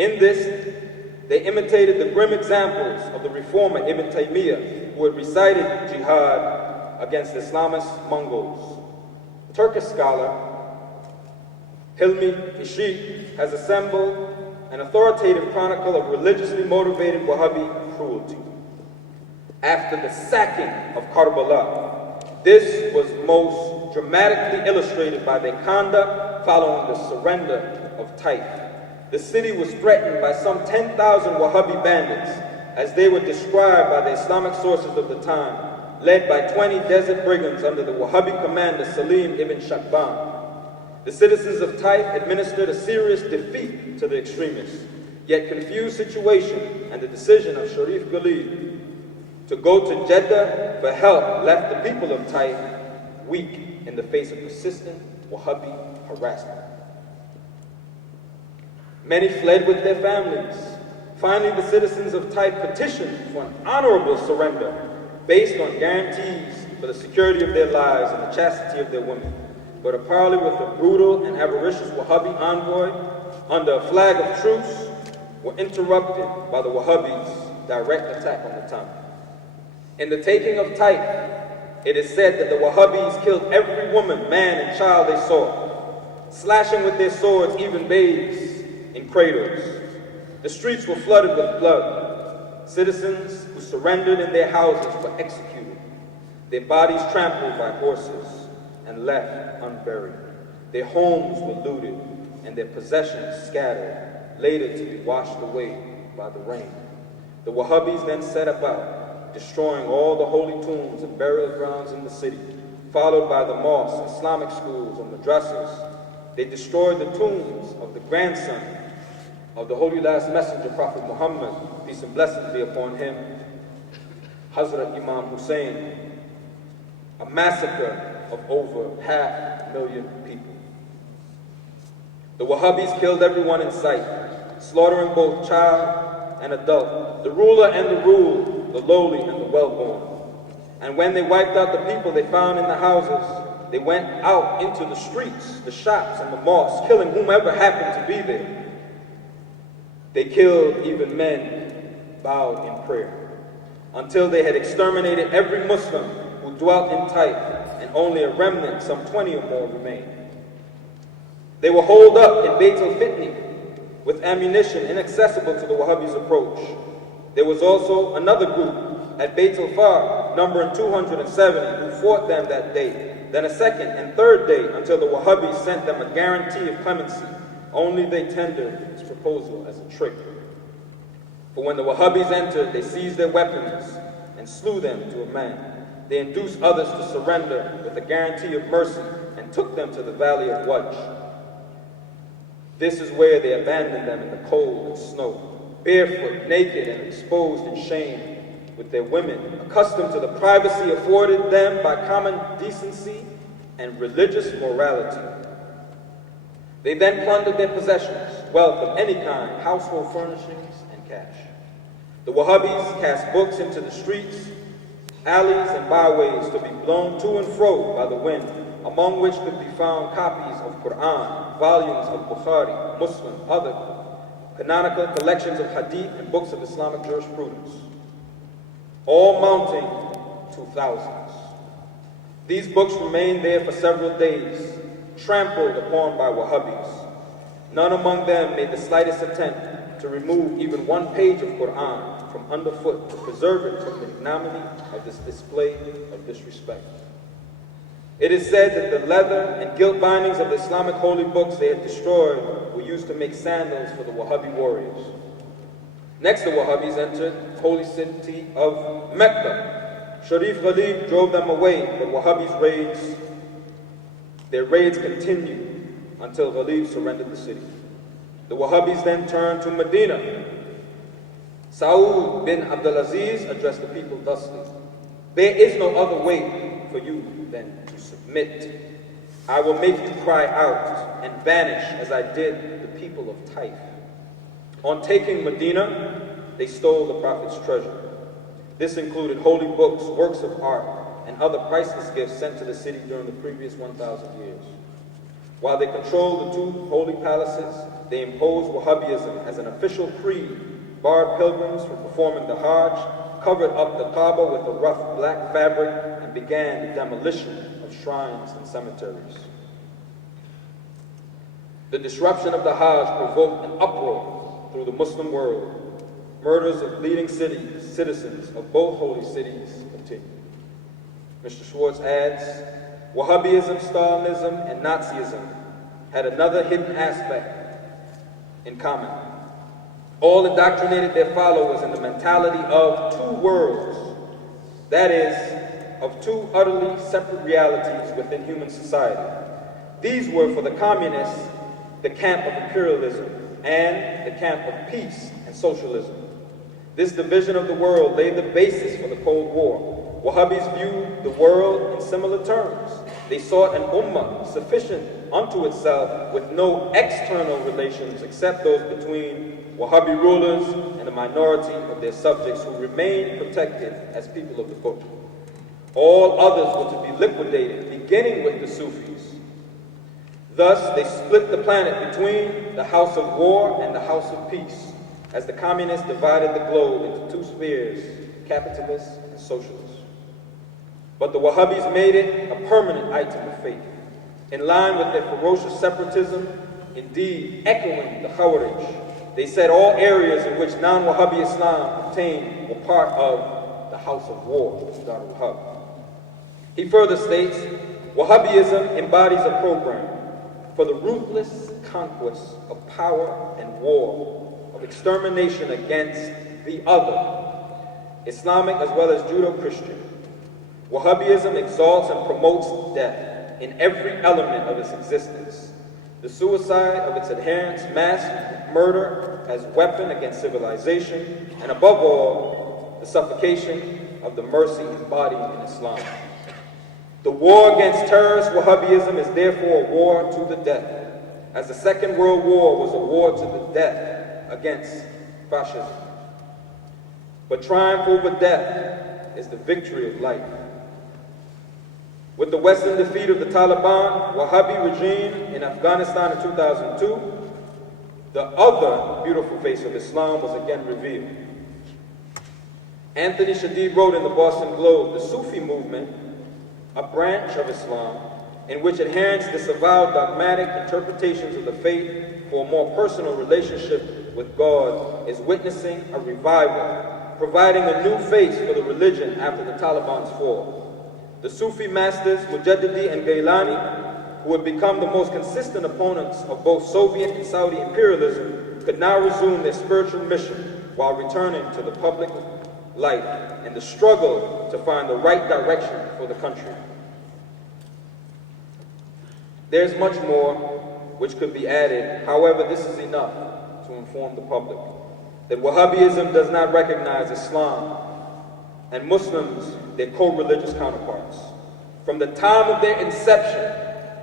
In this, they imitated the grim examples of the reformer Ibn Taymiyyah, who had recited jihad against Islamist Mongols. Turkish scholar Hilmi Ishik has assembled an authoritative chronicle of religiously motivated Wahhabi cruelty. After the sacking of Karbala, this was most dramatically illustrated by their conduct following the surrender of Taif. The city was threatened by some 10,000 Wahhabi bandits, as they were described by the Islamic sources of the time, led by 20 desert brigands under the Wahhabi commander Salim ibn Shakban. The citizens of Taif administered a serious defeat to the extremists, yet confused situation and the decision of Sharif Ghalib to go to Jeddah for help left the people of Taif weak in the face of persistent Wahhabi harassment. Many fled with their families. Finally, the citizens of Taif petitioned for an honorable surrender based on guarantees for the security of their lives and the chastity of their women. But a parley with a brutal and avaricious Wahhabi envoy under a flag of truce were interrupted by the Wahhabis' direct attack on the town. In the taking of Taif, it is said that the Wahhabis killed every woman, man, and child they saw, slashing with their swords even babes in cradles. The streets were flooded with blood. Citizens who surrendered in their houses were executed, their bodies trampled by horses and left unburied. Their homes were looted and their possessions scattered, later to be washed away by the rain. The Wahhabis then set about destroying all the holy tombs and burial grounds in the city, followed by the mosques, Islamic schools, and madrasas. They destroyed the tombs of the grandson of the Holy Last Messenger, Prophet Muhammad, peace and blessings be upon him, Hazrat Imam Hussein, a massacre of over 500,000 people. The Wahhabis killed everyone in sight, slaughtering both child and adult, the ruler and the ruled, the lowly and the well-born. And when they wiped out the people they found in the houses, they went out into the streets, the shops, and the mosques, killing whomever happened to be there. They killed even men bowed in prayer, until they had exterminated every Muslim who dwelt in Taif, and only a remnant, some 20 or more, remained. They were holed up in Bayt al-Fitni with ammunition inaccessible to the Wahhabis' approach. There was also another group at Bayt al-Far, numbering 270, who fought them that day, then a second and third day, until the Wahhabis sent them a guarantee of clemency. Only they tendered its proposal as a trick. For when the Wahhabis entered, they seized their weapons and slew them to a man. They induced others to surrender with a guarantee of mercy and took them to the valley of Wajj. This is where they abandoned them in the cold and snow, barefoot, naked, and exposed in shame, with their women, accustomed to the privacy afforded them by common decency and religious morality. They then plundered their possessions, wealth of any kind, household furnishings, and cash. The Wahhabis cast books into the streets, alleys, and byways to be blown to and fro by the wind, among which could be found copies of Quran, volumes of Bukhari, Muslim, other canonical collections of hadith, and books of Islamic jurisprudence, all mounting to thousands. These books remained there for several days, trampled upon by Wahhabis. None among them made the slightest attempt to remove even one page of Quran from underfoot to preserve it from the ignominy of this display of disrespect. It is said that the leather and gilt bindings of the Islamic holy books they had destroyed were used to make sandals for the Wahhabi warriors. Next, the Wahhabis entered the holy city of Mecca. Sharif Ghalib drove them away, but Wahhabis' their raids continued until Ghalib surrendered the city. The Wahhabis then turned to Medina. Saud bin Abdulaziz addressed the people thusly: "There is no other way for you than to submit. I will make you cry out and vanish as I did the people of Taif." On taking Medina, they stole the Prophet's treasure. This included holy books, works of art, and other priceless gifts sent to the city during the previous 1,000 years. While they controlled the two holy palaces, they imposed Wahhabism as an official creed, barred pilgrims from performing the Hajj, covered up the Kaaba with a rough black fabric, and began the demolition of shrines and cemeteries. The disruption of the Hajj provoked an uproar through the Muslim world. Murders of leading citizens of both holy cities continued. Mr. Schwartz adds, Wahhabism, Stalinism, and Nazism had another hidden aspect in common. All indoctrinated their followers in the mentality of two worlds, that is, of two utterly separate realities within human society. These were for the communists the camp of imperialism and the camp of peace and socialism. This division of the world laid the basis for the Cold War. Wahhabis viewed the world in similar terms. They sought an ummah sufficient unto itself with no external relations except those between Wahhabi rulers and a minority of their subjects who remained protected as people of the book. All others were to be liquidated, beginning with the Sufis. Thus, they split the planet between the house of war and the house of peace, as the communists divided the globe into two spheres, capitalists and socialists. But the Wahhabis made it a permanent item of faith, in line with their ferocious separatism, indeed echoing the Khawarij. They said all areas in which non-Wahhabi Islam obtained were part of the house of war, Dar al-Wahhab. He further states, Wahhabism embodies a program for the ruthless conquest of power and war, of extermination against the other, Islamic as well as Judeo-Christian. Wahhabism exalts and promotes death in every element of its existence. The suicide of its adherents, mass murder as weapon against civilization, and above all, the suffocation of the mercy embodied in Islam. The war against terrorist Wahhabism is therefore a war to the death, as the Second World War was a war to the death against fascism. But triumph over death is the victory of life. With the Western defeat of the Taliban Wahhabi regime in Afghanistan in 2002, the other beautiful face of Islam was again revealed. Anthony Shadid wrote in the Boston Globe, the Sufi movement, a branch of Islam in which adherents disavow dogmatic interpretations of the faith for a more personal relationship with God, is witnessing a revival, providing a new face for the religion after the Taliban's fall. The Sufi masters, Mujaddidi and Gailani, who had become the most consistent opponents of both Soviet and Saudi imperialism, could now resume their spiritual mission while returning to the public life and the struggle to find the right direction for the country. There's much more which could be added. However, this is enough to inform the public that Wahhabism does not recognize Islam and Muslims, their co-religious counterparts. From the time of their inception,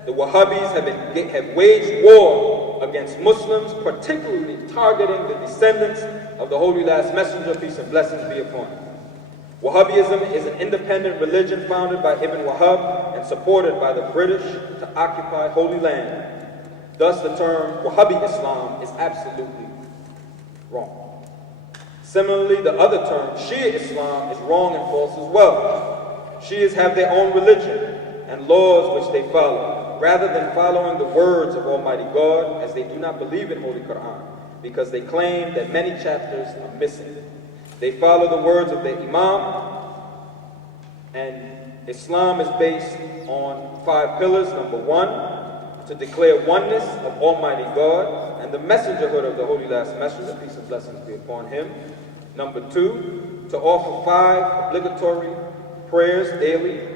the Wahhabis have waged war against Muslims, particularly targeting the descendants of the Holy Last Messenger, peace and blessings be upon him. Wahhabism is an independent religion founded by Ibn Wahhab and supported by the British to occupy Holy Land. Thus, the term Wahhabi Islam is absolutely wrong. Similarly, the other term, Shia Islam, is wrong and false as well. Shias have their own religion and laws which they follow, rather than following the words of Almighty God, as they do not believe in Holy Quran, because they claim that many chapters are missing. They follow the words of their Imam, and Islam is based on 5 pillars. Number 1, to declare oneness of Almighty God and the messengerhood of the Holy Last Messenger, peace and blessings be upon him. Number 2, to offer 5 obligatory prayers daily.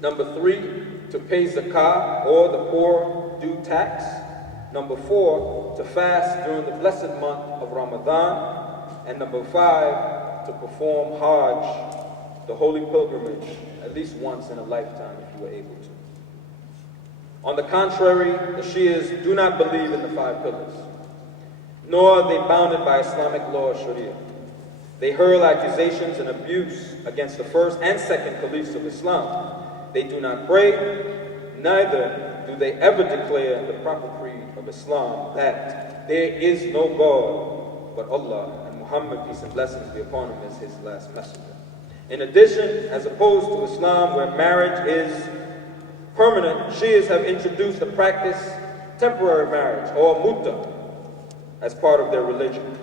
Number 3, to pay zakah, or the poor due tax. Number 4, to fast during the blessed month of Ramadan. And number 5, to perform Hajj, the holy pilgrimage, at least once in a lifetime if you were able to. On the contrary, the Shias do not believe in the 5 pillars, nor are they bounded by Islamic law or Sharia. They hurl accusations and abuse against the first and second caliphs of Islam. They do not pray, neither do they ever declare the proper creed of Islam, that there is no God but Allah, and Muhammad, peace and blessings be upon him, is his last messenger. In addition, as opposed to Islam, where marriage is permanent, Shias have introduced the practice temporary marriage, or mutta, as part of their religion.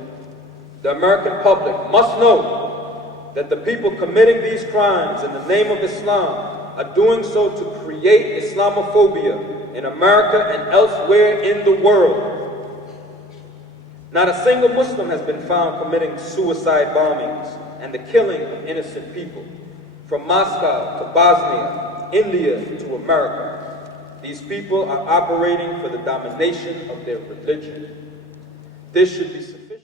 The American public must know that the people committing these crimes in the name of Islam are doing so to create Islamophobia in America and elsewhere in the world. Not a single Muslim has been found committing suicide bombings and the killing of innocent people, from Moscow to Bosnia, India to America. These people are operating for the domination of their religion. This should be sufficient.